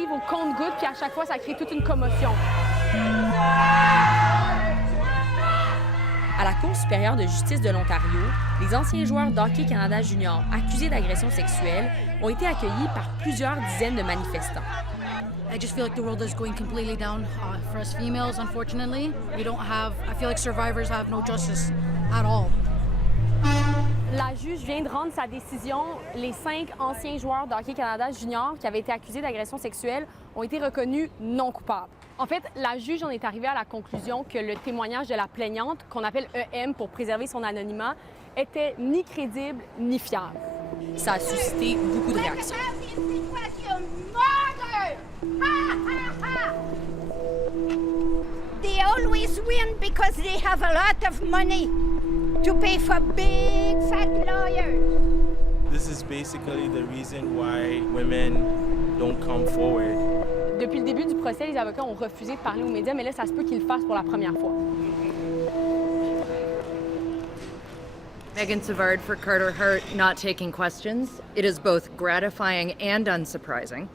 arrive au compte-gouttes, puis à chaque fois, ça crée toute une commotion. À la Cour supérieure de justice de l'Ontario, les anciens joueurs d'Hockey Canada Junior accusés d'agression sexuelle ont été accueillis par plusieurs dizaines de manifestants. I just feel like the world is going completely down for us females, unfortunately. I feel like survivors have no justice at all. La juge vient de rendre sa décision. Les 5 anciens joueurs de Hockey Canada Junior qui avaient été accusés d'agression sexuelle ont été reconnus non coupables. En fait, la juge en est arrivée à la conclusion que le témoignage de la plaignante, qu'on appelle EM pour préserver son anonymat, était ni crédible ni fiable. Ça a suscité beaucoup de réactions. They always win because they have a lot of money to pay for big fat lawyers. This is basically the reason why women don't come forward. Depuis le début du procès, les avocats ont refusé de parler aux médias, mais là, ça se peut qu'ils le fassent pour la première fois. Megan Savard for Carter Hart not taking questions. It is both gratifying and unsurprising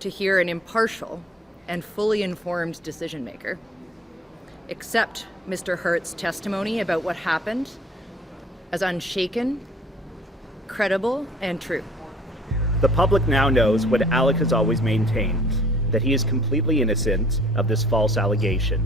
to hear an impartial and fully informed decision maker accept Mr. Hart's testimony about what happened as unshaken, credible, and true. The public now knows what Alec has always maintained, that he is completely innocent of this false allegation.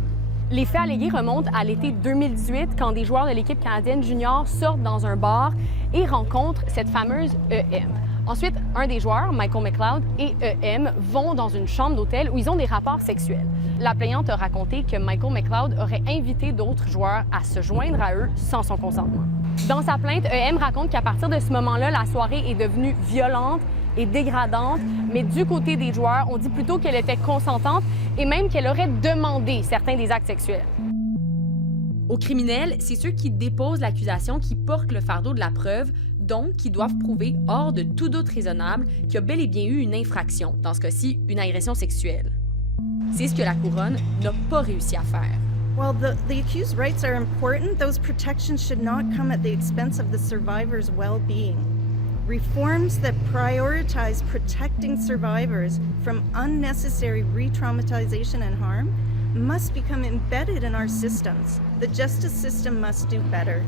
Les faits allégués remontent à l'été 2018, quand des joueurs de l'équipe canadienne junior sortent dans un bar et rencontrent cette fameuse EM. Ensuite, un des joueurs, Michael McLeod, et EM vont dans une chambre d'hôtel où ils ont des rapports sexuels. La plaignante a raconté que Michael McLeod aurait invité d'autres joueurs à se joindre à eux sans son consentement. Dans sa plainte, EM raconte qu'à partir de ce moment-là, la soirée est devenue violente et dégradante, mais du côté des joueurs, on dit plutôt qu'elle était consentante et même qu'elle aurait demandé certains des actes sexuels. Aux criminels, c'est ceux qui déposent l'accusation qui portent le fardeau de la preuve, donc qui doivent prouver hors de tout doute raisonnable qu'il y a bel et bien eu une infraction, dans ce cas-ci, une agression sexuelle. C'est ce que la couronne n'a pas réussi à faire. While the accused's rights are important, those protections should not come at the expense of the survivor's well-being. Reforms that prioritize protecting survivors from unnecessary re-traumatization and harm must become embedded in our systems. The justice system must do better.